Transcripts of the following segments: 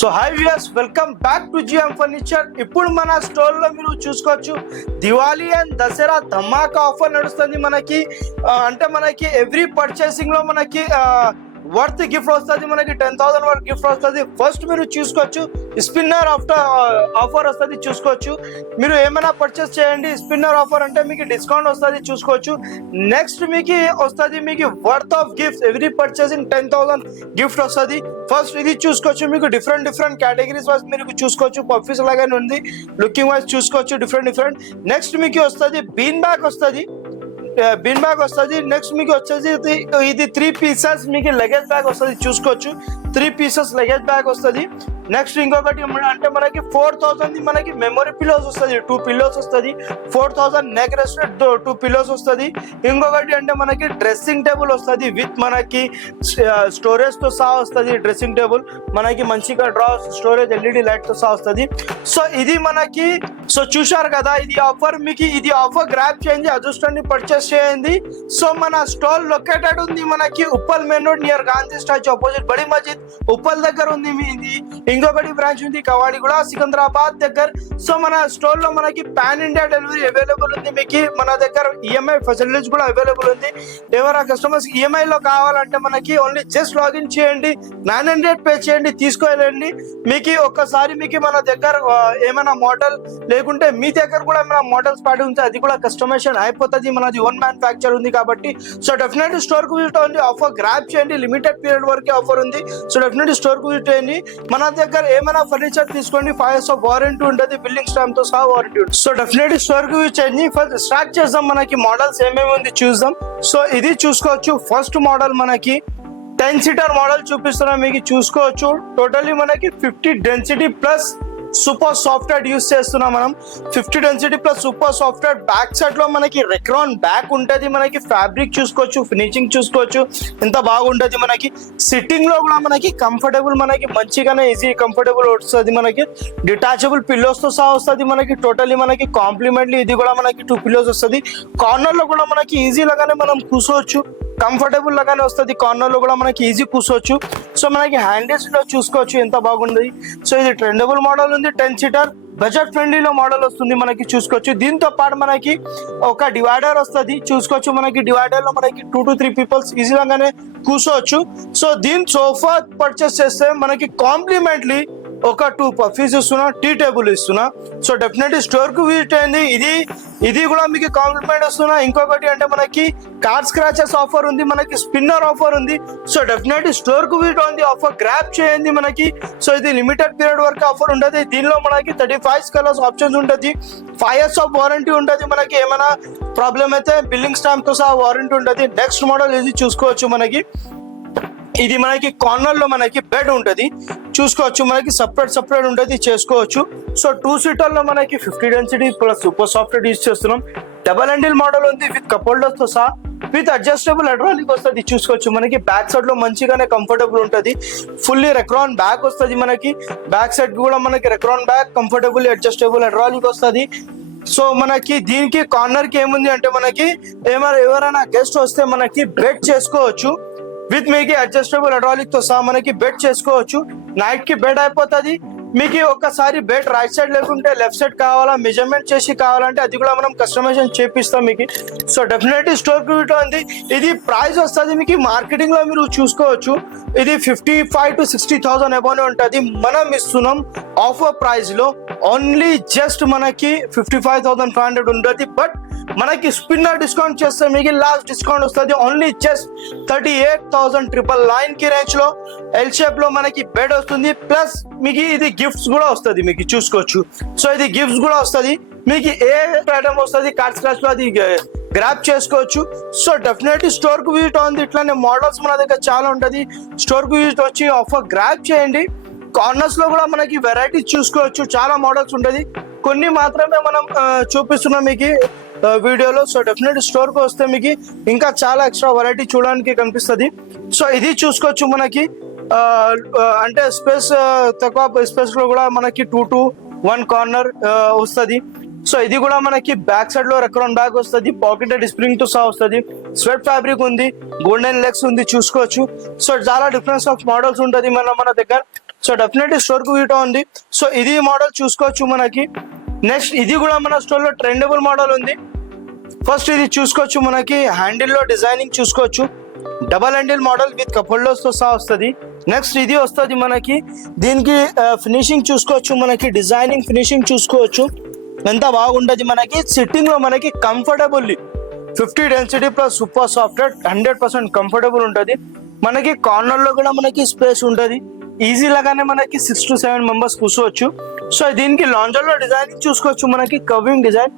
So high viewers, welcome back to GM furniture. ఇప్పుడు మన store లో మీరు చూసుకోవచ్చు, Diwali and Dasara Dhamaka offer నడుస్తుంది మనకి. అంటే మనకి ఎవ్రీ పర్చేసింగ్ లో మనకి వర్త్ గిఫ్ట్ వస్తుంది, మనకి 10,000 వర్త్ గిఫ్ట్ వస్తుంది. ఫస్ట్ మీరు చూసుకోవచ్చు స్పిన్నర్ ఆఫర్ వస్తుంది, చూసుకోవచ్చు. మీరు ఏమైనా పర్చేస్ చేయండి, స్పిన్నర్ ఆఫర్ అంటే మీకు డిస్కౌంట్ వస్తుంది, చూసుకోవచ్చు. నెక్స్ట్ మీకు వస్తుంది మీకు worth of gift, every purchasing 10,000 gift వస్తుంది. ఫస్ట్ ఇది చూసుకోవచ్చు, మీకు డిఫరెంట్ కేటగిరీస్ వైజ్ మీరు చూసుకోవచ్చు. పర్ఫీస్ లాగానే ఉంది, లుకింగ్ వైజ్ చూసుకోవచ్చు, డిఫరెంట్. నెక్స్ట్ మీకు వస్తుంది బీన్ బ్యాగ్ వస్తుంది, నెక్స్ట్ మీకు వచ్చేసి ఇది 3 పీసెస్ మీకు లగేజ్ బ్యాగ్ వస్తుంది, చూసుకోవచ్చు. 3 పీసెస్ లగేజ్ బ్యాగ్ వస్తుంది. నెక్స్ట్ ఇంకొకటి అంటే మనకి 4,000 మనకి మెమరీ పిల్లోస్ వస్తుంది, 2 పిల్లోస్ వస్తుంది. 4,000 నెక్ రెస్ట్ 2 పిల్లోస్ వస్తుంది. ఇంకొకటి అంటే మనకి డ్రెస్సింగ్ టేబుల్ వస్తుంది విత్ మనకి స్టోరేజ్ తో సహా వస్తుంది. డ్రెస్సింగ్ టేబుల్ మనకి మంచిగా స్టోరేజ్ ఎల్ఈడి లైట్ తో సహా వస్తుంది. సో ఇది మనకి చూశారు కదా, ఇది ఆఫర్. మీకు ఇది ఆఫర్ గ్రాప్ చేయండి, అదృష్టాన్ని పర్చేస్ చేయండి. సో మన స్టోర్ లొకేటెడ్ ఉంది మనకి Uppal main road near Gandhi statue opposite బడి మస్జిద్ ఉప్పల్ దగ్గర ఉంది మీది. ఇంకొకటి బ్రాంచ్ ఉంది కవాడిగూడ సికింద్రాబాద్ దగ్గర. సో మన స్టోర్ లో మనకి పాన్ ఇండియా డెలివరీ అవైలబుల్ ఉంది. మీకు మన దగ్గర ఈఎంఐ ఫెసిలిటీస్ కూడా అవైలబుల్ ఉంది. ఎవరైనా కస్టమర్స్ ఈఎంఐ లో కావాలంటే మనకి ఓన్లీ జస్ట్ లాగిన్ చేయండి, 900 పే చేయండి, తీసుకెళ్ళండి. మీకు ఒక్కసారి మీకు మన దగ్గర ఏమైనా మోడల్ లేకుంటే మీ దగ్గర కూడా ఏమైనా మోడల్స్ పాడి ఉంటే అది కూడా కస్టమైజేషన్ అయిపోతుంది. మనది ఓన్ మ్యానుఫ్యాక్చర్ ఉంది కాబట్టి. సో డెఫినెట్లీ స్టోర్ కు విజిట్ అవ్వండి, ఆఫర్ గ్రాప్ చేయండి. లిమిటెడ్ పీరియడ్ వరకే ఆఫర్ ఉంది. సో డెఫినెట్లీ స్టోర్ కు విజిట్ చేయండి. మన దగ్గర ఏమైనా ఫర్నిచర్ తీసుకోండి, 5 years ఆఫ్ వారంటీ ఉంటుంది, బిల్డింగ్ స్టాంప్ తో సహా వారంటీ ఉంటుంది. సో డెఫినెట్లీ స్టోర్ కు విజిట్ చేయండి. ఫస్ట్ స్టార్ట్ చేద్దాం, మనకి మోడల్స్ ఏమేమి ఉంది చూద్దాం. సో ఇది చూసుకోవచ్చు, ఫస్ట్ మోడల్ మనకి 10 సీటర్ మోడల్ చూపిస్తున్నాం మీకు, చూసుకోవచ్చు. టోటల్లీ మనకి 50 density plus super software use చేస్తున్నాం మనం. 50 density plus super software. Back side లో మనకి రెక్రాన్ బ్యాక్ ఉంటది, మనకి ఫ్యాబ్రిక్ చూసుకోవచ్చు, ఫినిషింగ్ చూసుకోవచ్చు, ఎంత బాగుంటది. మనకి సిట్టింగ్ లో కూడా మనకి కంఫర్టబుల్, మనకి మంచిగానే ఈజీ కంఫర్టబుల్ వస్తుంది. మనకి డిటాచబుల్ పిల్లోస్ తో సహా వస్తుంది మనకి. టోటల్లీ మనకి కాంప్లిమెంట్లీ ఇది కూడా మనకి 2 పిల్లోస్ వస్తుంది. కార్నర్ లో కూడా మనకి ఈజీ లాగానే మనం కూర్చోవచ్చు, కంఫర్టబుల్ లాగానే వస్తుంది. కార్నర్ లో కూడా మనకి ఈజీ కూర్చోవచ్చు. సో మనకి హ్యాండిల్స్ లో చూసుకోవచ్చు ఎంత బాగుంది. సో ఇది ట్రెండబుల్ మోడల్ ఉంది, 10 సీటర్ బడ్జెట్ ఫ్రెండ్లీలో మోడల్ వస్తుంది మనకి, చూసుకోవచ్చు. దీంతో పాటు మనకి ఒక డివైడర్ వస్తుంది, చూసుకోవచ్చు. మనకి డివైడర్ లో మనకి 2 to 3 పీపుల్స్ ఈజీ లాగానే కూర్చోవచ్చు. సో దీని సోఫా పర్చేస్ చేస్తే మనకి కాంప్లిమెంట్లీ ఒక 2 పఫీస్ ఇస్తున్నా, టీ టేబుల్ ఇస్తున్నా. సో డెఫినెట్లీ స్టోర్ కు విజిట్ అయింది. ఇది కూడా మీకు కాంప్లిమెంట్ వస్తున్నా. ఇంకొకటి అంటే మనకి కార్ స్క్రాచెస్ ఆఫర్ ఉంది, మనకి స్పిన్నర్ ఆఫర్ ఉంది. సో డెఫినెట్లీ స్టోర్ కు విజిట్ ఉంది, ఆఫర్ గ్రాప్ చేయండి మనకి. సో ఇది లిమిటెడ్ పీరియడ్ వరకు ఆఫర్ ఉంటుంది. దీనిలో మనకి 35 కలర్స్ ఆప్షన్స్ ఉంటుంది, 5 years ఆఫ్ వారంటీ ఉంటుంది. మనకి ఏమైనా ప్రాబ్లం అయితే బిల్లింగ్ స్టాంప్ తో సహా వారంటీ ఉంటుంది. నెక్స్ట్ మోడల్ ఇది చూసుకోవచ్చు. మనకి ఇది మనకి కార్నర్ లో మనకి బెడ్ ఉంటది, చూసుకోవచ్చు. మనకి సపరేట్ ఉంటది, చేసుకోవచ్చు. సో 2 సీటర్ లో మనకి 50 density plus super software use చేస్తున్నాం. డబల్ హ్యాండిల్ మోడల్ ఉంది విత్ కప్ హోల్డర్స్ తో సహా, విత్ అడ్జస్టబుల్ హైడ్రాలిక్ వస్తుంది, చూసుకోవచ్చు. మనకి బ్యాక్ సైడ్ లో మంచిగానే కంఫర్టబుల్ ఉంటది. ఫుల్లీ రెక్రాన్ బ్యాక్ వస్తుంది మనకి. బ్యాక్ సైడ్ కూడా మనకి Recron back, comfortable adjustable hydraulic వస్తుంది. సో మనకి దీనికి కార్నర్ కి ఏముంది అంటే మనకి ఎవరైనా గెస్ట్ వస్తే మనకి బెడ్ చేసుకోవచ్చు విత్ మీకు అడ్జస్టబుల్ హైడ్రాలిక్ తో సహా మనకి బెడ్ చేసుకోవచ్చు. నైట్ కి బెడ్ అయిపోతుంది. మీకు ఒకసారి బెడ్ రైట్ సైడ్ లేకుంటే లెఫ్ట్ సైడ్ కావాలా, మెజర్మెంట్ చేసి కావాలంటే అది కూడా మనం కస్టమైజేషన్ చేపిస్తాం మీకు. సో డెఫినెట్లీ స్టోర్ కు ఉంది. ఇది ప్రైస్ వస్తుంది మీకు మార్కెటింగ్ లో మీరు చూసుకోవచ్చు. ఇది 55,000 to 60,000 అబౌవ్ ఉంటుంది. మనం ఇస్తున్నాం ఆఫర్ ప్రైస్ లో ఓన్లీ జస్ట్ మనకి 55,500 ఉంటుంది. బట్ మనకి స్పిన్నర్ డిస్కౌంట్ చేస్తే మీకు లాస్ట్ డిస్కౌంట్ వస్తుంది, ఓన్లీ జస్ట్ 38,999 కి రేంజ్ లో. ఎల్ షేప్ లో మనకి బెడ్ వస్తుంది, ప్లస్ మీకు ఇది గిఫ్ట్స్ కూడా వస్తుంది మీకు, చూసుకోవచ్చు. సో ఇది గిఫ్ట్స్ కూడా వస్తుంది మీకు. ఏ ఐటమ్ వస్తుంది కార్డ్ స్క్రాచ్ లో అది గ్రాప్ చేసుకోవచ్చు. సో డెఫినెట్లీ స్టోర్ కు విజిట్ ఉంది. ఇట్లానే మోడల్స్ మన దగ్గర చాలా ఉంటది. స్టోర్ కు విజిట్ వచ్చి ఆఫర్ గ్రాప్ చేయండి. కార్నర్స్ లో కూడా మనకి వెరైటీస్ చూసుకోవచ్చు, చాలా మోడల్స్ ఉంటది. కొన్ని మాత్రమే మనం చూపిస్తున్నాం మీకు వీడియోలో. సో డెఫినెట్లీ స్టోర్ కు వస్తే మీకు ఇంకా చాలా ఎక్స్ట్రా వెరైటీ చూడడానికి కనిపిస్తుంది. సో ఇది చూసుకోవచ్చు. మనకి అంటే స్పేస్ తక్కువ స్పేస్ లో కూడా మనకి 2 to 1 కార్నర్ వస్తుంది. సో ఇది కూడా మనకి బ్యాక్ సైడ్ లో రెక్రాన్ బ్యాగ్ వస్తుంది, పాకెట్ స్ప్రింగ్ తో సహా వస్తుంది. స్వెట్ ఫ్యాబ్రిక్ ఉంది, గోల్డెన్ లెగ్స్ ఉంది, చూసుకోవచ్చు. సో చాలా డిఫరెన్స్ ఆఫ్ మోడల్స్ ఉంటుంది మన దగ్గర. సో డెఫినెట్లీ స్టోర్ కు విజిట్ అవ్వండి. సో ఇది మోడల్ చూసుకోవచ్చు మనకి. నెక్స్ట్ ఇది కూడా మన స్టోర్ లో ట్రెండబుల్ మోడల్ ఉంది. ఫస్ట్ ఇది చూసుకోవచ్చు మనకి హ్యాండిల్ లో డిజైనింగ్ చూసుకోవచ్చు, double handle model with cup holders తో సహా వస్తుంది. నెక్స్ట్ ఇది వస్తుంది మనకి, దీనికి ఫినిషింగ్ చూసుకోవచ్చు మనకి, డిజైనింగ్ ఫినిషింగ్ చూసుకోవచ్చు ఎంత బాగుంటుంది మనకి. సిట్టింగ్ లో మనకి comfortably 50 density plus super software 100% comfortable ఉంటుంది మనకి. కార్నర్ లో కూడా మనకి స్పేస్ ఉంటుంది, ఈజీ లాగానే మనకి 6 to 7 మెంబర్స్ కూర్చోవచ్చు. సో దీనికి లాంజర్ లో డిజైనింగ్ చూసుకోవచ్చు మనకి, కర్వింగ్ డిజైన్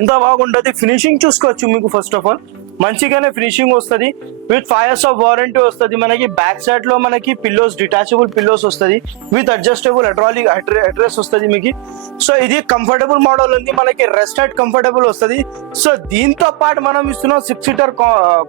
ఎంత బాగుంటుంది. ఫినిషింగ్ చూసుకోవచ్చు మీకు, ఫస్ట్ ఆఫ్ ఆల్ మంచిగానే ఫినిషింగ్ వస్తుంది విత్ 5 years ఆఫ్ వారంటీ వస్తుంది మనకి. బ్యాక్ సైడ్ లో మనకి పిల్లోస్, డిటాచబుల్ పిల్లోస్ వస్తుంది విత్ అడ్జస్టబుల్ హైడ్రాలిక్ అడ్రస్ వస్తుంది మీకు. సో ఇది కంఫర్టబుల్ మోడల్ ఉంది మనకి, రెస్ట్ హైట్ కంఫర్టబుల్ వస్తుంది. సో దీంతో పాటు మనం ఇస్తున్నాం 6 seater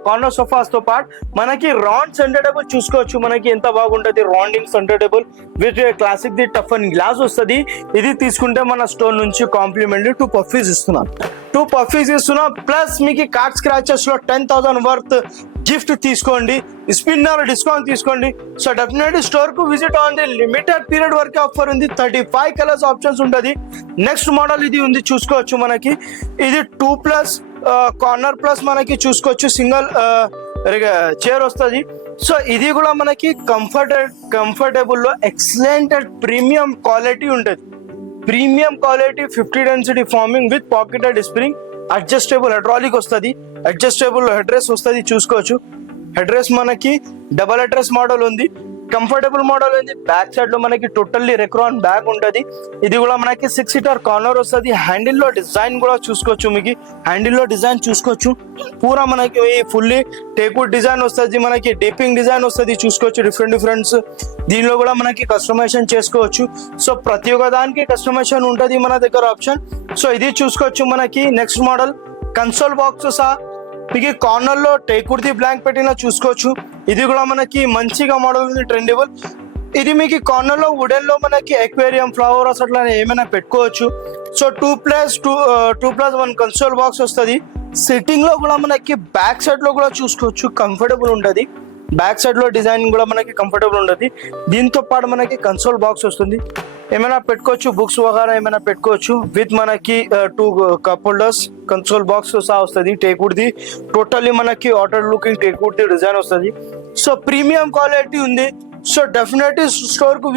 కార్నర్ సోఫాస్ తో పాటు మనకి రౌండ్ సెంటర్ టేబుల్ చూసుకోవచ్చు మనకి, ఎంత బాగుంటుంది. Rounding centre table with classic the tough and glass వస్తుంది. ఇది తీసుకుంటే మన స్టోర్ నుంచి కాంప్లిమెంటరీ 2 పఫీస్ ఇస్తున్నాం, 2 పఫీస్ ఇస్తున్నాం. ప్లస్ మీకు కార్డ్ స్క్రాచెస్ లో 10,000 వర్త్ గిఫ్ట్ తీసుకోండి, స్పిన్నర్ డిస్కౌంట్ తీసుకోండి. సో డెఫినెట్లీ స్టోర్ కు విజిట్ అవ్వండి. లిమిటెడ్ పీరియడ్ వరకు ఆఫర్ ఉంది, 35 కలర్స్ ఆప్షన్స్ ఉంటుంది. నెక్స్ట్ మోడల్ ఇది ఉంది చూసుకోవచ్చు మనకి, ఇది 2+ కార్నర్ ప్లస్ మనకి చూసుకోవచ్చు, సింగిల్ చైర్ వస్తుంది. సో ఇది కూడా మనకి కంఫర్టబుల్ లో ఎక్సలెంట్ ప్రీమియం క్వాలిటీ ఉంటుంది. Premium quality 50 density foaming with pocketed spring, adjustable hydraulic వస్తుంది, అడ్జస్టబుల్ హెడ్ రెస్ట్ వస్తుంది చూసుకోవచ్చు. హెడ్ రెస్ట్ మనకి డబల్ హెడ్ రెస్ట్ మోడల్ ఉంది, కంఫర్టబుల్ మోడల్ ఉంది. బ్యాక్ సైడ్ లో మనకి టోటల్లీ రెక్రాన్ బ్యాగ్ ఉంటుంది. ఇది కూడా మనకి 6 seater కార్నర్ వస్తుంది. హ్యాండిల్ లో డిజైన్ కూడా చూసుకోవచ్చు మీకు, హ్యాండిల్ లో డిజైన్ చూసుకోవచ్చు పూరా మనకి ఫుల్లీ టేక్వుడ్ డిజైన్ వస్తుంది మనకి, డీపింగ్ డిజైన్ వస్తుంది చూసుకోవచ్చు. డిఫరెంట్స్ దీనిలో కూడా మనకి కస్టమైజేషన్ చేసుకోవచ్చు. సో ప్రతి ఒక్క దానికి కస్టమైజేషన్ ఉంటుంది మన దగ్గర ఆప్షన్. సో ఇది చూసుకోవచ్చు మనకి. నెక్స్ట్ మోడల్ కన్సోల్ బాక్స్ సహా మీకు కార్నర్ లో టేక్వుడ్ ది బ్లాంక్ పెట్టిన చూసుకోవచ్చు. ఇది కూడా మనకి మంచిగా మోడల్ ఉంది, ట్రెండబుల్. ఇది మీకు కార్నర్ లో వుడెన్ లో మనకి ఎక్వేరియం, ఫ్లవర్స్ అట్లా ఏమైనా పెట్టుకోవచ్చు. సో 2+1 కన్సోల్ బాక్స్ వస్తుంది. సిట్టింగ్ లో కూడా మనకి బ్యాక్ సైడ్ లో కూడా చూసుకోవచ్చు, కంఫర్టబుల్ ఉంటుంది. బ్యాక్ సైడ్ లో డిజైన్ కూడా మనకి కంఫర్టబుల్ ఉంటుంది. దీంతో పాటు మనకి కన్సోల్ బాక్స్ వస్తుంది, ఏమైనా పెట్టుకోవచ్చు, బుక్స్ వగేరా ఏమైనా పెట్టుకోవచ్చు. విత్ మనకి 2 కప్ హోల్డర్స్, కన్సోల్ బాక్స్ సహా వస్తుంది. టేక్వుడ్ ది టోటల్లీ మనకి ఆటర్ లుకింగ్ టేక్వుడ్ ది డిజైన్ వస్తుంది. సో ప్రీమియం క్వాలిటీ ఉంది. సో డెఫినెట్లీ స్టోర్ కు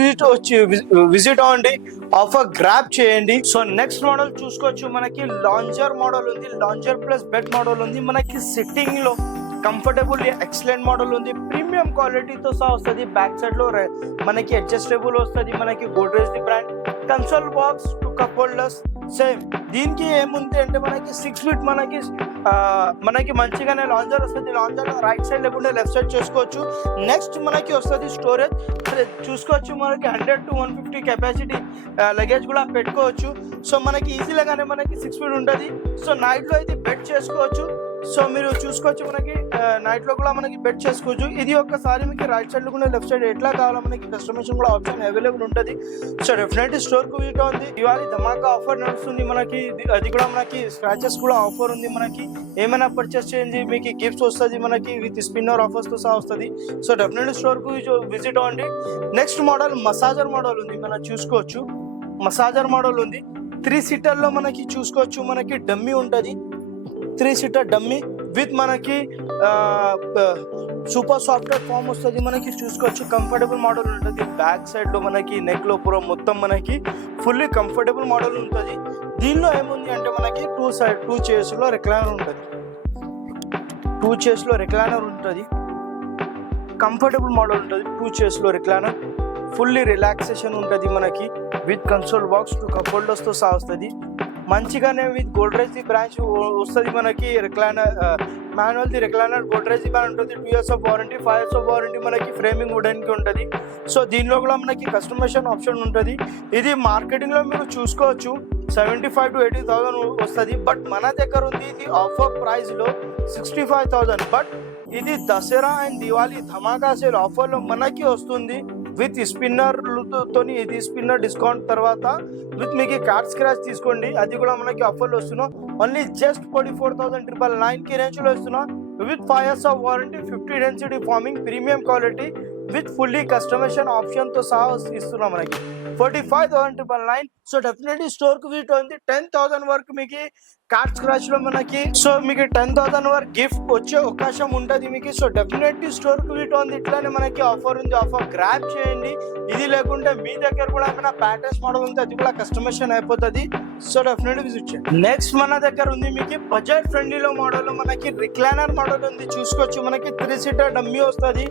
విజిట్ అవ్వండి, ఆఫర్ గ్రాప్ చేయండి. సో నెక్స్ట్ మోడల్ చూసుకోవచ్చు మనకి, లాంజర్ మోడల్ ఉంది, లాంజర్ ప్లస్ బెడ్ మోడల్ ఉంది మనకి. సిట్టింగ్ లో కంఫర్టబుల్ ఎక్సలెంట్ మోడల్ ఉంది, ప్రీమియం క్వాలిటీతో సహా వస్తుంది. బ్యాక్ సైడ్ లో మనకి అడ్జస్టబుల్ వస్తుంది మనకి, Godrej the brand. Console box, 2 cup holders same. దీనికి ఏముంది అంటే మనకి 6 feet మనకి మంచిగానే లాంజర్ వస్తుంది. లాంజర్ రైట్ సైడ్ లేకుంటే లెఫ్ట్ సైడ్ చేసుకోవచ్చు. నెక్స్ట్ మనకి వస్తుంది స్టోరేజ్ చూసుకోవచ్చు మనకి, 100 to 150 కెపాసిటీ లగేజ్ కూడా పెట్టుకోవచ్చు. సో మనకి ఈజీగానే మనకి 6 feet ఉంటుంది. సో నైట్ లో అయితే బెడ్ చేసుకోవచ్చు. సో మీరు చూసుకోవచ్చు మనకి నైట్ లో కూడా మనకి బెడ్ చేసుకోవచ్చు. ఇది ఒక్కసారి మీకు రైట్ సైడ్ లో కూడా లెఫ్ట్ సైడ్ ఎట్లా కావాలో మనకి కస్టమైజేషన్ కూడా ఆప్షన్ అవైలబుల్ ఉంటుంది. సో డెఫినెట్లీ స్టోర్ కు విజిట్ ఉంది. ఇవాళ ధమాకా ఆఫర్ నడుస్తుంది మనకి, అది కూడా మనకి స్క్రాచెస్ కూడా ఆఫర్ ఉంది మనకి. ఏమైనా పర్చేస్ చేయండి మీకు గిఫ్ట్స్ వస్తుంది మనకి, విత్ స్పిన్నర్ ఆఫర్స్ తో సహా వస్తుంది. సో డెఫినెట్లీ స్టోర్ కు విజిట్ అవ్వండి. నెక్స్ట్ మోడల్ మసాజర్ మోడల్ ఉంది, మనం చూసుకోవచ్చు. మసాజర్ మోడల్ ఉంది, 3 seater లో మనకి చూసుకోవచ్చు మనకి డమ్మీ ఉంటుంది. 3 seater డమ్మీ విత్ మనకి సూపర్ సాఫ్ట్వేర్ ఫామ్ వస్తుంది మనకి చూసుకోవచ్చు. కంఫర్టబుల్ మోడల్ ఉంటుంది. బ్యాక్ సైడ్ లో మనకి నెక్ లో పూర మొత్తం మనకి ఫుల్లీ కంఫర్టబుల్ మోడల్ ఉంటుంది. దీనిలో ఏముంది అంటే మనకి 2 chairs లో రిక్లైనర్ ఉంటుంది. 2 chairs లో రిక్లైనర్ ఉంటుంది, కంఫర్టబుల్ మోడల్ ఉంటుంది. 2 chairs లో రిక్లైనర్, ఫుల్లీ రిలాక్సేషన్ ఉంటుంది మనకి. With console box, 2 cup holders తో సహా వస్తుంది. మంచిగానే విత్ గోడ్రేజ్ ది బ్రాంచ్ వస్తుంది మనకి. Recliner manual the recliner Godrej the brand ఉంటుంది. 2 years of warranty, 5 years of warranty మనకి. ఫ్రేమింగ్ వుడెన్ కి ఉంటుంది. సో దీనిలో కూడా మనకి కస్టమైజేషన్ ఆప్షన్ ఉంటుంది. ఇది మార్కెటింగ్ లో మీరు చూసుకోవచ్చు 75,000 to 80,000 వస్తుంది. బట్ మన దగ్గర ఉంది ఇది ఆఫర్ ప్రైస్ లో 65,000. బట్ ఇది Dasara and Diwali Dhamaka sale offer లో మనకి వస్తుంది. విత్ స్పిన్నర్ తోని, ఇది స్పిన్నర్ డిస్కౌంట్ తర్వాత విత్ మీకు కార్డ్ స్క్రాచ్ తీసుకోండి, అది కూడా మనకి ఆఫర్లో వస్తున్నాం. ఓన్లీ జస్ట్ 44,999 కి రేంజ్ లో ఇస్తున్నాం. With 5 years of warranty, 50 density farming, premium quality, with fully customization option తో సహా ఇస్తున్నాం మనకి 45,999. సో డెఫినెట్లీ స్టోర్ కు విజిట్ ఉంది. 10,000 వరకు మీకు కార్డ్ స్క్రాచ్ లో మనకి సో మీకు 10,000 వరకు గిఫ్ట్ వచ్చే అవకాశం ఉంటది మీకు. సో డెఫినెట్లీ స్టోర్ కు విజిట్ ఉంది. ఇట్లానే మనకి ఆఫర్ ఉంది, ఆఫర్ గ్రాబ్ చేయండి. ఇది లేకుంటే మీ దగ్గర కూడా ఏమైనా ప్యాటర్న్స్ మోడల్ ఉంది, అది కూడా కస్టమైజేషన్ అయిపోతుంది. సో డెఫినెట్లీ విజిట్ చేయండి. నెక్స్ట్ మన దగ్గర ఉంది మీకు బడ్జెట్ ఫ్రెండ్లీలో మోడల్ మనకి రిక్లైనర్ మోడల్ ఉంది. చూసుకోవచ్చు మనకి 3 సీటర్ డమ్మీ వస్తుంది,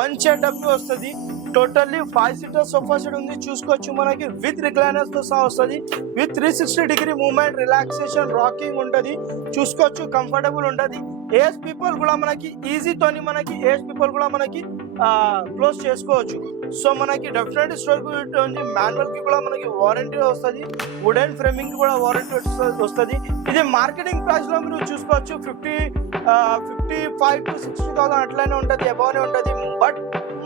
1 చైర్ డమ్మీ వస్తుంది. టోటల్లీ 5 సీటర్ సోఫా సెట్ ఉంది. చూసుకోవచ్చు మనకి విత్ రిక్లైనర్స్ తో సహా వస్తుంది. With 360 degree movement, relaxation, rocking ఉంటది. చూసుకోవచ్చు కంఫర్టబుల్ ఉంటది. ఏజ్ పీపుల్ కూడా మనకి ఈజీ తోని మనకి ఏజ్ పీపుల్ కూడా మనకి క్లోజ్ చేసుకోవచ్చు. సో మనకి డెఫినెట్లీ స్టోర్ ఉంది. మాన్యువల్ కి కూడా మనకి వారంటీ వస్తుంది, వుడెన్ ఫ్రేమింగ్ కి కూడా వారంటీ వస్తుంది. ఇది మార్కెటింగ్ ప్రైస్ లో మీరు చూసుకోవచ్చు 55,000 to 60,000 అట్లానే ఉంటుంది, అబౌనే ఉంటుంది. బట్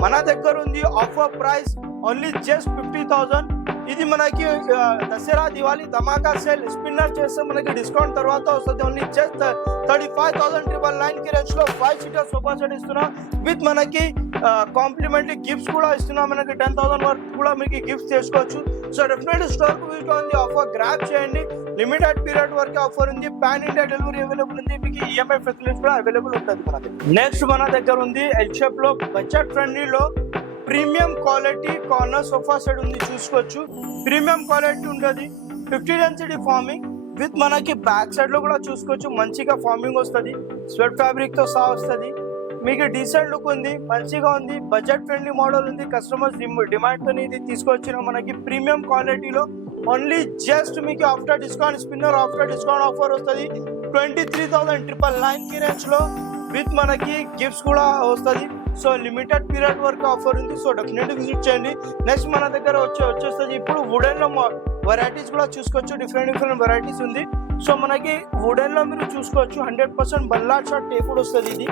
మన దగ్గర ఉంది ఆఫర్ ప్రైస్ ఓన్లీ జస్ట్ 50,000. ఇది మనకి దసరా దివాళీ ధమాకా సేల్ స్పిన్నర్ చేస్తే మనకి డిస్కౌంట్ తర్వాత వస్తుంది. ఓన్లీ జస్ట్ 35,999 కి రేంజ్ లో 5 సీటర్ సోఫా సెట్ ఇస్తున్నాం. విత్ మనకి కాంప్లిమెంటరీ గిఫ్ట్స్ కూడా ఇస్తున్నాం. మనకి 10,000 వరకు కూడా మీకు గిఫ్ట్స్ చేసుకోవచ్చు. సో డెఫినెట్లీ స్టోర్ కు విజిట్ ఉంది, ఆఫర్ గ్రాబ్ చేయండి. లిమిటెడ్ పీరియడ్ వరకు ఆఫర్ ఉంది. పాన్ ఇండియా డెలివరీ అవైలబుల్ ఉంది. మీకు ఈఎంఐ ఫెసిలిటీ కూడా అవైలబుల్ ఉంటుంది మనకి. నెక్స్ట్ మన దగ్గర ఉంది ఎల్ షేప్ లో బడ్జెట్ ఫ్రెండ్లీలో premium quality corner sofa set ఉంది. చూసుకోవచ్చు ప్రీమియం క్వాలిటీ ఉంటుంది. 50 డెన్సిటీ ఫార్మింగ్ విత్ మనకి బ్యాక్ సైడ్ లో కూడా చూసుకోవచ్చు మంచిగా ఫార్మింగ్ వస్తుంది. స్వెట్ ఫ్యాబ్రిక్ తో సహా వస్తుంది. మీకు డీసెంట్ లుక్ ఉంది, మంచిగా ఉంది. బడ్జెట్ ఫ్రెండ్లీ మోడల్ ఉంది. కస్టమర్స్ డిమాండ్ తో ఇది తీసుకొచ్చిన మనకి ప్రీమియం క్వాలిటీలో ఓన్లీ జస్ట్ మీకు after discount spinner after discount offer వస్తుంది 23,999 కి రేంజ్ లో. విత్ మనకి గిఫ్ట్స్ కూడా వస్తుంది. సో లిమిటెడ్ పీరియడ్ వరకు ఆఫర్ ఉంది. సో డెఫినెట్లీ విజిట్ చేయండి. నెక్స్ట్ మన దగ్గర వచ్చేస్తుంది ఇప్పుడు వుడెన్ లో వెరైటీస్ కూడా చూసుకోవచ్చు. డిఫరెంట్ వెరైటీస్ ఉంది. సో మనకి వుడెన్ లో మీరు చూసుకోవచ్చు 100% బల్లాడ్ షాట్ టేకుడ్ వస్తుంది. ఇది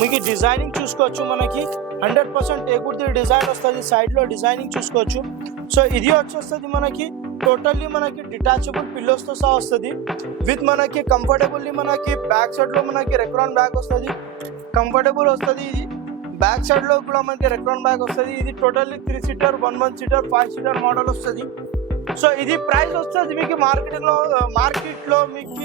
మీకు డిజైనింగ్ చూసుకోవచ్చు. మనకి 100% టేకుడ్ డిజైన్ వస్తుంది. సైడ్ లో డిజైనింగ్ చూసుకోవచ్చు. సో ఇది వచ్చేస్తుంది మనకి టోటల్లీ మనకి డిటాచబుల్ పిల్లోస్ తో సహా వస్తుంది. విత్ మనకి కంఫర్టబుల్లీ మనకి బ్యాక్ సైడ్ లో మనకి రెక్రాన్ బ్యాగ్ వస్తుంది, కంఫర్టబుల్ వస్తుంది. ఇది బ్యాక్ సైడ్ లో కూడా మనకి రెక్రాన్ బ్యాగ్ వస్తుంది. ఇది totally 3 seater 1 seater 5 seater model వస్తుంది. సో ఇది ప్రైస్ వస్తుంది మీకు మార్కెట్ లో మీకు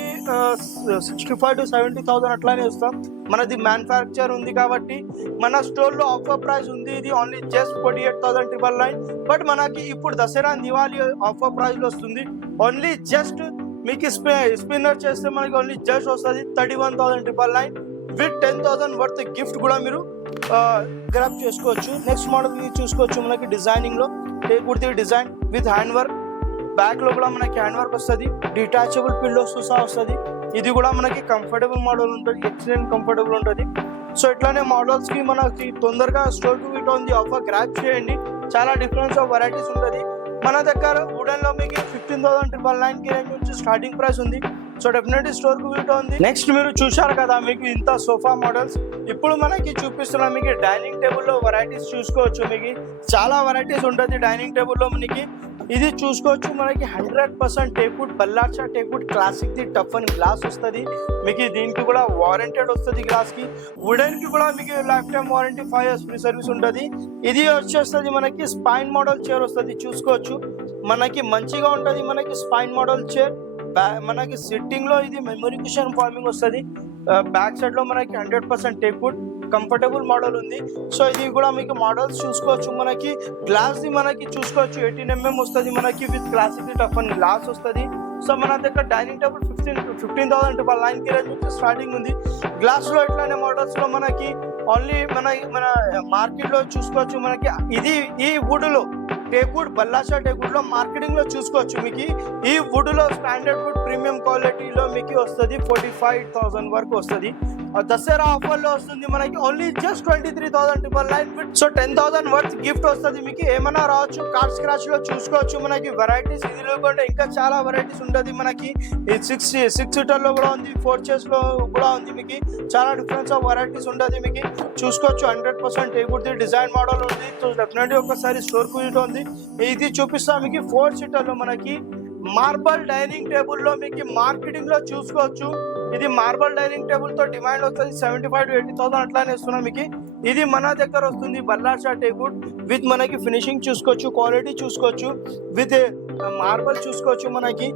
65,000 to 70,000 అట్లానే వస్తాం. మనది మ్యానుఫ్యాక్చర్ ఉంది కాబట్టి మన స్టోర్ లో ఆఫర్ ప్రైస్ ఉంది. ఇది ఓన్లీ జస్ట్ 48,999. బట్ మనకి ఇప్పుడు దసరా దివాళీ ఆఫర్ ప్రైస్ లో వస్తుంది. ఓన్లీ జస్ట్ మీకు స్పిన్నర్ చేస్తే మనకి ఓన్లీ జస్ట్ వస్తుంది 31,999 విత్ 10,000 వర్త్ గిఫ్ట్ కూడా మీరు గ్రాబ్ చేసుకోవచ్చు. నెక్స్ట్ మోడల్ చూసుకోవచ్చు మనకి డిజైనింగ్ లో kurti design with hand work. Back లో కూడా మనకి హ్యాండ్ వర్క్ వస్తుంది. డిటాచబుల్ పిల్లోస్ సహా వస్తుంది. ఇది కూడా మనకి కంఫర్టబుల్ మోడల్ ఉంటుంది, ఎక్సలెంట్ కంఫర్టబుల్ ఉంటుంది. సో ఇట్లానే మోడల్స్ కి మనకి తొందరగా స్టోర్ కు విట్ ఉంది, ఆఫర్ గ్రాబ్ చేయండి. చాలా డిఫరెన్స్ ఆఫ్ వెరైటీస్ ఉంటుంది మన దగ్గర. వుడెన్ లో మీకు 15,999 కి రేంజ్ నుంచి స్టార్టింగ్ ప్రైస్ ఉంది. సో డెఫినెట్లీ స్టోర్ కు విజిట్ ఉంది. నెక్స్ట్ మీరు చూశారు కదా మీకు ఇంత సోఫా మోడల్స్. ఇప్పుడు మనకి చూపిస్తున్నా మీకు డైనింగ్ టేబుల్ లో వెరైటీస్ చూసుకోవచ్చు. మీకు చాలా వెరైటీస్ ఉంటుంది డైనింగ్ టేబుల్ లో. మనకి ఇది చూసుకోవచ్చు మనకి 100% టేక్వుడ్ బల్లాడ్ షాట్ టేక్వుడ్ క్లాసిక్ ది టఫ్ అని గ్లాస్ వస్తుంది. మీకు దీనికి కూడా వారంటెడ్ వస్తుంది. గ్లాస్ కి వుడెన్ కి కూడా మీకు life time warranty 5 years free service ఉంటుంది. ఇది వచ్చేస్తుంది మనకి స్పైన్ మోడల్ చైర్ వస్తుంది. చూసుకోవచ్చు మనకి మంచిగా ఉంటుంది. మనకి స్పైన్ మోడల్ చైర్ మనకి సిట్టింగ్ లో ఇది మెమరీ కుషన్ ఫార్మింగ్ వస్తుంది. బ్యాక్ సైడ్ లో మనకి 100% టేక్వుడ్ కంఫర్టబుల్ మోడల్ ఉంది. సో ఇది కూడా మీకు మోడల్స్ చూసుకోవచ్చు. మనకి గ్లాస్ ది మనకి చూసుకోవచ్చు 18mm వస్తుంది. మనకి విత్ క్లాసిక్ టఫ్ అని గ్లాస్ వస్తుంది. సో మన దగ్గర డైనింగ్ టేబుల్ 15,999 కి రేంజ్ నుంచి స్టార్టింగ్ ఉంది. గ్లాస్ లో ఇట్లానే మోడల్స్ లో మనకి ఓన్లీ మన మార్కెట్ లో చూసుకోవచ్చు. మనకి ఇది ఈ వుడ్ లో టేక్వుడ్ బల్లాషా టేక్వుడ్ లో మార్కెటింగ్ లో చూసుకోవచ్చు. మీకు ఈ వుడ్ లో స్టాండర్డ్ వుడ్ ప్రీమియం క్వాలిటీలో మీకు వస్తుంది 45,000 వరకు వస్తుంది. దసరా ఆఫర్ లో వస్తుంది మనకి only just 23,999. So 10,000 worth gift వస్తుంది. మీకు ఏమైనా రావచ్చు. కార్డ్ స్క్రాచ్ లో చూసుకోవచ్చు. మనకి వెరైటీస్ ఇది లేకుంటే ఇంకా చాలా వెరైటీస్ ఉంటుంది. మనకి 6 సీటర్ లో కూడా ఉంది, 4 chairs లో కూడా ఉంది. మీకు చాలా డిఫరెన్స్ ఆఫ్ వెరైటీస్ ఉంటుంది. మీకు చూసుకోవచ్చు 100% టేక్వుడ్ డిజైన్ మోడల్ ఉంది. సో డెఫినెట్లీ ఒకసారి స్టోర్ కు ఉంది. ఇది చూపిస్తా మీకు 4 సీటర్ లో మనకి మార్బల్ డైనింగ్ టేబుల్ లో మీకు మార్కెటింగ్ లో చూసుకోవచ్చు. ఇది మార్బల్ డైనింగ్ టేబుల్ తో డిమాండ్ వస్తుంది 75,000 to 80,000 అట్లానే ఇస్తున్నాం. మీకు ఇది మన దగ్గర వస్తుంది బల్లాషా టేకుడ్ విత్ మనకి ఫినిషింగ్ చూసుకోవచ్చు, క్వాలిటీ చూసుకోవచ్చు, విత్ మార్బల్ చూసుకోవచ్చు. మనకి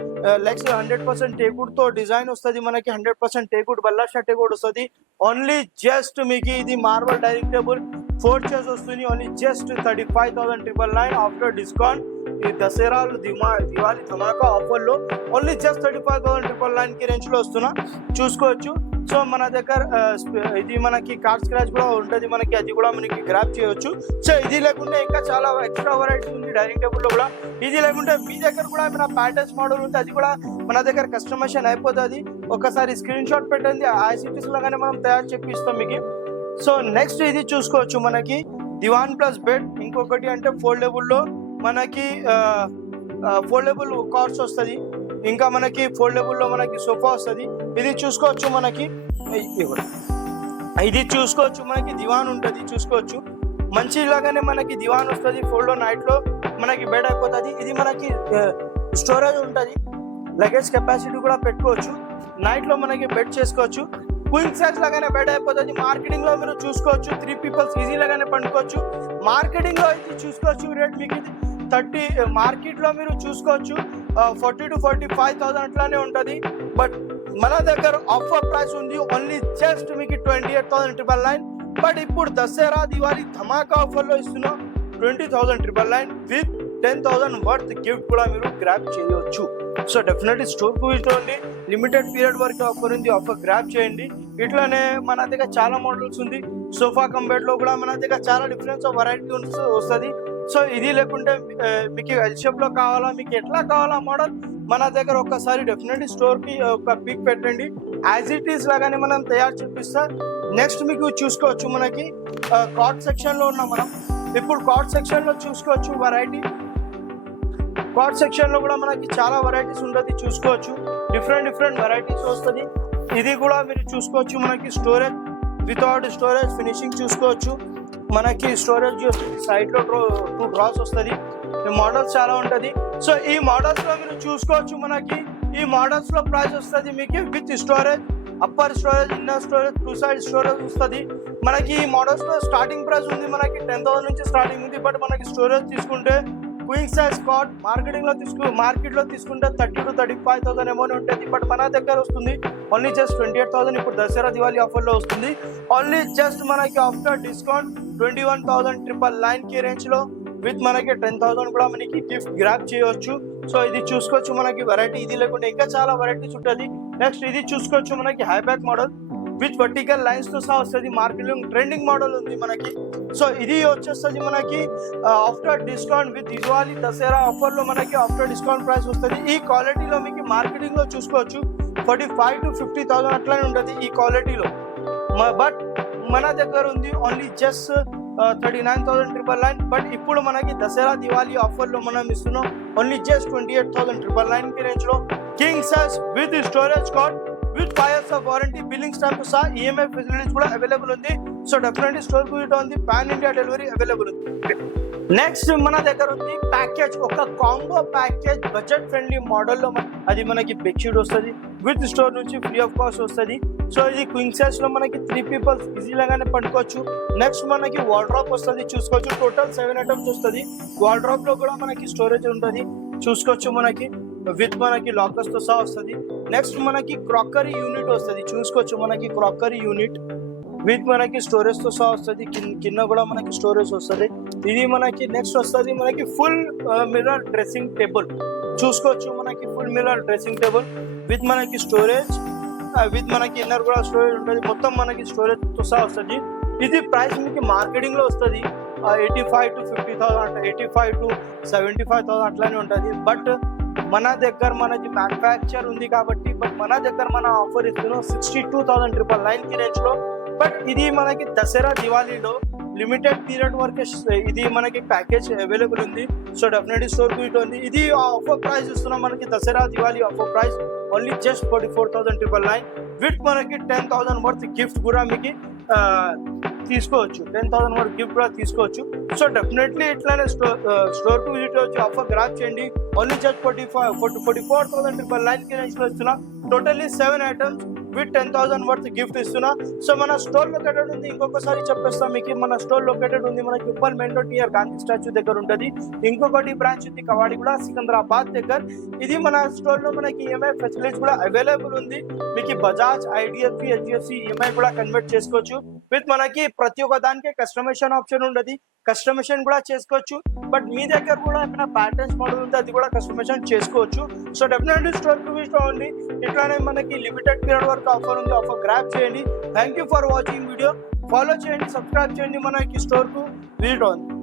లెగ్స్ 100% టేకుడ్ తో డిజైన్ వస్తుంది, మనకి 100% టేకుడ్ బల్లాషా టేకుడ్ వస్తుంది. ఓన్లీ జస్ట్ మీకు ఇది మార్బల్ డైనింగ్ టేబుల్ 4 చైర్స్ వస్తుంది. Only just 35,999 after discount. ఈ దసరా దివాళీ ధమాకా ఆఫర్లో ఓన్లీ జస్ట్ 35,999 కి రేంజ్ లో వస్తున్నా చూసుకోవచ్చు. సో మన దగ్గర ఇది మనకి కార్ స్క్రాచ్ కూడా ఉంటుంది, మనకి అది కూడా మనకి గ్రాప్ చేయవచ్చు. సో ఇది లేకుంటే ఇంకా చాలా ఎక్స్ట్రా వెరైటీస్ ఉంది డైనింగ్ టేబుల్ లో కూడా. ఇది లేకుంటే మీ దగ్గర కూడా ఏమైనా ప్యాటర్న్స్ మోడల్ ఉంటే అది కూడా మన దగ్గర కస్టమైజేషన్ అయిపోతుంది. ఒకసారి స్క్రీన్ షాట్ పెట్టండి, ఐసిటీస్ లాగానే మనం తయారు చేపిస్తాం మీకు. సో నెక్స్ట్ ఇది చూసుకోవచ్చు, మనకి దివాన్ ప్లస్ బెడ్. ఇంకొకటి అంటే ఫోల్డబుల్ లో మనకి ఫోల్డబుల్ కార్స్ వస్తుంది, ఇంకా మనకి ఫోల్డబుల్ లో మనకి సోఫా వస్తుంది. ఇది చూసుకోవచ్చు, మనకి ఇది చూసుకోవచ్చు, మనకి దివాన్ ఉంటుంది చూసుకోవచ్చు. మంచి లాగానే మనకి దివాన్ వస్తుంది, ఫోల్డ్ నైట్ లో మనకి బెడ్ అయిపోతుంది. ఇది మనకి స్టోరేజ్ ఉంటుంది, లగేజ్ కెపాసిటీ కూడా పెట్టుకోవచ్చు. నైట్ లో మనకి బెడ్ చేసుకోవచ్చు. క్వీన్ సైజ్ లాగానే బెడ్ అయిపోతుంది. మార్కెటింగ్ లో మీరు చూసుకోవచ్చు 3 పీపుల్స్ ఈజీ లాగానే పండుకోవచ్చు. మార్కెటింగ్ లో ఇది చూసుకోవచ్చు రేట్ మీకు 30, మార్కెట్ లో మీరు చూసుకోవచ్చు 40 to 45,000 అట్లానే ఉంటుంది. బట్ మన దగ్గర ఆఫర్ ప్రైస్ ఉంది ఓన్లీ జస్ట్ మీకు 28,999. బట్ ఇప్పుడు దసరా దివాళీ ధమాకా ఆఫర్ లో ఇస్తున్నాం 20,999 విత్ 10,000 వర్త్ గిఫ్ట్ కూడా మీరు గ్రాప్ చేయవచ్చు. సో డెఫినెట్లీ స్టోర్ కు విజిట్, లిమిటెడ్ పీరియడ్ వరకు ఆఫర్ ఉంది, ఆఫర్ గ్రాప్ చేయండి. ఇట్లానే మన దగ్గర చాలా మోడల్స్ ఉంది. సోఫా కమ్ బెడ్ లో కూడా మన దగ్గర చాలా డిఫరెన్స్ ఆఫ్ వెరైటీ వస్తుంది. సో ఇది లేకుంటే మీకు ఎల్ షేప్ లో కావాలా, మీకు ఎట్లా కావాలా మోడల్ మన దగ్గర ఒక్కసారి డెఫినెట్లీ స్టోర్ కి ఒక పిక్ పెట్టండి, యాజ్ ఇట్ ఈస్ లాగానే మనం తయారు చేపిస్తాం. నెక్స్ట్ మీకు చూసుకోవచ్చు, మనకి కార్డ్ సెక్షన్ లో ఉన్నాం మనం. ఇప్పుడు కార్డ్ సెక్షన్ లో చూసుకోవచ్చు వెరైటీ. కార్డ్ సెక్షన్ లో కూడా మనకి చాలా వెరైటీస్ ఉంటుంది చూసుకోవచ్చు, డిఫరెంట్ వెరైటీస్ వస్తుంది. ఇది కూడా మీరు చూసుకోవచ్చు, మనకి స్టోరేజ్ వితౌట్ స్టోరేజ్ ఫినిషింగ్ చూసుకోవచ్చు. మనకి స్టోరేజ్ సైడ్ లో 2 డ్రాస్ వస్తుంది. మోడల్స్ చాలా ఉంటుంది. సో ఈ మోడల్స్ లో మీరు చూసుకోవచ్చు, మనకి ఈ మోడల్స్ లో ప్రైస్ వస్తుంది మీకు with storage, upper storage, inner storage, 2 side storage వస్తుంది. మనకి ఈ మోడల్స్ లో స్టార్టింగ్ ప్రైస్ ఉంది, మనకి 10,000 నుంచి స్టార్టింగ్ ఉంది. బట్ మనకి స్టోరేజ్ తీసుకుంటే క్వీన్ సైజ్ కార్డ్ మార్కెట్ లో తీసుకుంటే 30 to 35,000 అమౌంట్ ఉంటుంది. బట్ మన దగ్గర వస్తుంది ఓన్లీ జస్ట్ 28,000. ఇప్పుడు దసరా దివాళీ ఆఫర్ లో వస్తుంది ఓన్లీ జస్ట్ మనకి ఆఫ్టర్ డిస్కౌంట్ 21,999 కి రేంజ్ లో విత్ మనకి 10,000 కూడా మనకి గిఫ్ట్ గ్రాప్ చేయవచ్చు. సో ఇది చూసుకోవచ్చు, మనకి వెరైటీ ఇది లేకుండా ఇంకా చాలా వెరైటీస్ ఉంటుంది. నెక్స్ట్ ఇది చూసుకోవచ్చు, మనకి high back model with vertical lines తో సహా వస్తుంది. మార్కెట్ లో ట్రెండింగ్ మోడల్ ఉంది మనకి. సో ఇది వచ్చేస్తుంది మనకి after discount with Diwali Dasara offer లో మనకి ఆఫ్టర్ డిస్కౌంట్ ప్రైస్ వస్తుంది. ఈ క్వాలిటీలో మీకు మార్కెటింగ్ లో చూసుకోవచ్చు 45 to 50,000 అట్లానే ఉంటుంది ఈ క్వాలిటీలో. బట్ మన దగ్గర ఉంది ఓన్లీ జస్ట్ 39,999. బట్ ఇప్పుడు మనకి దసరా దివాళీ ఆఫర్ లో మనం ఇస్తున్నాం ఓన్లీ జస్ట్ 28,999 కి రేంజ్ లో king size with storage card with 5 years of warranty, billing stamp సహా ఈఎంఐ ఫెసిలిటీస్ కూడా అవైలబుల్ ఉంది. సో డెఫినెట్లీ స్టోర్ కు విజిట్ ఉంది, పాన్ ఇండియా డెలివరీ అవైలబుల్ ఉంది. నెక్స్ట్ మన దగ్గర ఉంది ప్యాకేజ్, ఒక కాంబో ప్యాకేజ్ బడ్జెట్ ఫ్రెండ్లీ మోడల్లో. అది మనకి బెడ్షీట్ వస్తుంది విత్ స్టోర్ నుంచి ఫ్రీ ఆఫ్ కాస్ట్ వస్తుంది. సో ఇది క్వీన్ సైజ్ లో మనకి 3 పీపుల్స్ ఈజీ లాగానే పడుకోవచ్చు. నెక్స్ట్ మనకి వార్డ్రోబ్ వస్తుంది చూసుకోవచ్చు, టోటల్ 7 ఐటమ్స్ వస్తుంది. వార్డ్రోబ్ లో కూడా మనకి స్టోరేజ్ ఉంటుంది చూసుకోవచ్చు, మనకి విత్ మనకి లాకర్స్ తో సహా వస్తుంది. నెక్స్ట్ మనకి క్రాకరీ యూనిట్ వస్తుంది చూసుకోవచ్చు, మనకి క్రాకరీ యూనిట్ విత్ మనకి స్టోరేజ్ తో సహా వస్తుంది. కింద కూడా మనకి స్టోరేజ్ వస్తుంది. ఇది మనకి నెక్స్ట్ వస్తుంది మనకి ఫుల్ మిర్రర్ డ్రెస్సింగ్ టేబుల్ చూసుకోవచ్చు, మనకి full mirror dressing table with మనకి స్టోరేజ్, విత్ మనకి ఇన్నర్ కూడా స్టోరేజ్ ఉంటుంది. మొత్తం మనకి స్టోరేజ్ తో సహా వస్తుంది. ఇది ప్రైస్ మీకు మార్కెటింగ్ లో వస్తుంది 85 to 50,000 అంటే 85 to 75,000 అట్లానే ఉంటుంది. బట్ మన దగ్గర మనకి మ్యానుఫ్యాక్చర్ ఉంది కాబట్టి బట్ మన దగ్గర మన ఆఫర్ ఇస్తున్నాం 62,999 కి రేంజ్ లో. బట్ ఇది మనకి దసరా దివాళీలో లిమిటెడ్ పీరియడ్ వరకు ఇది మనకి ప్యాకేజ్ అవైలబుల్ ఉంది. సో డెఫినెట్లీ స్టోర్ కు ఇటు ఉంది. ఇది ఆఫర్ ప్రైస్ ఇస్తున్నాం మనకి Dasara Diwali offer price only just 44,999 with మనకి 10,000 వర్త్ గిఫ్ట్ కూడా మీకు తీసుకోవచ్చు. 10,000 వర్త్ గిఫ్ట్ కూడా తీసుకోవచ్చు. సో డెఫినెట్లీ ఇట్లానే స్టోర్ కు విజిట్ వచ్చి ఆఫర్ గ్రాప్ చేయండి. ఓన్లీ జస్ట్ 44,999 కి రేంజ్ లో ఇస్తున్నాం. Totally 7 items with 10,000 worth gift ఇస్తున్నా. సో మన స్టోర్ లొకేటెడ్ ఉంది, ఇంకొకసారి చెప్పేస్తాం మీకు. మన స్టోర్ లొకేటెడ్ ఉంది మనకి Uppal main road near Gandhi statue దగ్గర ఉంటుంది. ఇంకొకటి బ్రాంచ్ ఉంది కవాడిగూడ సికింద్రాబాద్ దగ్గర. ఇది మన స్టోర్ లో మనకి ఈఎంఐ ఫెసిలిటీస్ కూడా అవైలబుల్ ఉంది. మీకు బజాజ్, ఐడిఎఫ్సి, హెచ్డిఎఫ్సి ఈఎంఐ కూడా కన్వర్ట్ చేసుకోవచ్చు. విత్ మనకి ప్రతి ఒక్క దానికి కస్టమైజేషన్ ఆప్షన్ ఉండదు, కస్టమైజేషన్ కూడా చేసుకోవచ్చు. బట్ మీ దగ్గర కూడా ఏమైనా ప్యాటర్న్స్ మోడల్ ఉంటే అది కూడా కస్టమైజేషన్ చేసుకోవచ్చు. So definitely store to visit అవ్వండి. ఇట్లానే మనకి లిమిటెడ్ పీరియడ్ వరకు ఆఫర్ ఉంది, ఆఫర్ గ్రాప్ చేయండి. Thank you for watching video. Follow చేయండి, సబ్స్క్రైబ్ చేయండి, మనకి స్టోర్ కు విజిట్ అవ్వండి.